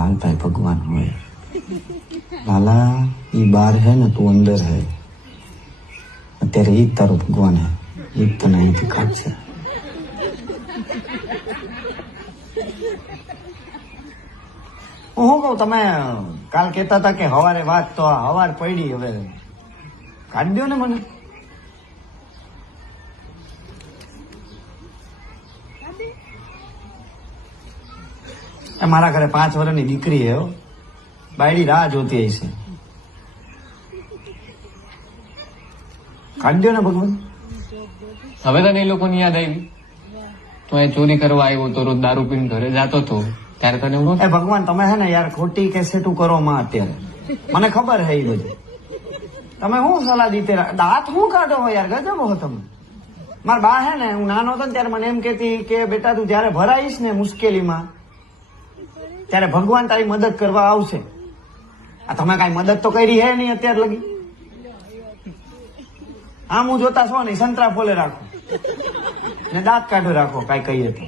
लालता है भगवान हुए लाला ये बार है ना तू अंदर है અત્યારે ઈ તારો ભગવાન હે ઈ તને અહીંથી કાઢશે હું કહું તમે કાલ કહેતા હતા કે હવારે વાત તો હવાર પડી હવે કાઢી દો ને મને મારા ઘરે 5 વર્ષની દીકરી હે બાયડી રાહ જોતી હશે કાઢી દો ને ભગવાન હવે તને એ લોકોની યાદ આવી તો એ ચોરી કરવા આવ્યો તો રોજ દારૂ પીને ઘરે જતો હતો ત્યારે તને એવું એ ભગવાન તમે હે ને યાર ખોટી કેસેટું કરો માં અત્યારે મને ખબર હે એ બધી તમે શું સલાહ દીતે દાંત શું કાઢો હો યાર ગજબ હો તમે મારા બા હે ને હું નાનો હતો ને ત્યારે મને એમ કેતી કે બેટા તું જયારે ભરાઈશ ને મુશ્કેલીમાં ત્યારે ભગવાન તારી મદદ કરવા આવશે આ તમે કઈ મદદ તો કરી હે નહીં અત્યાર લગી આમ હું જોતા છો ને સંતરા ફોલે રાખો ને દાંત કાઢો રાખો કઈ કહીએ તો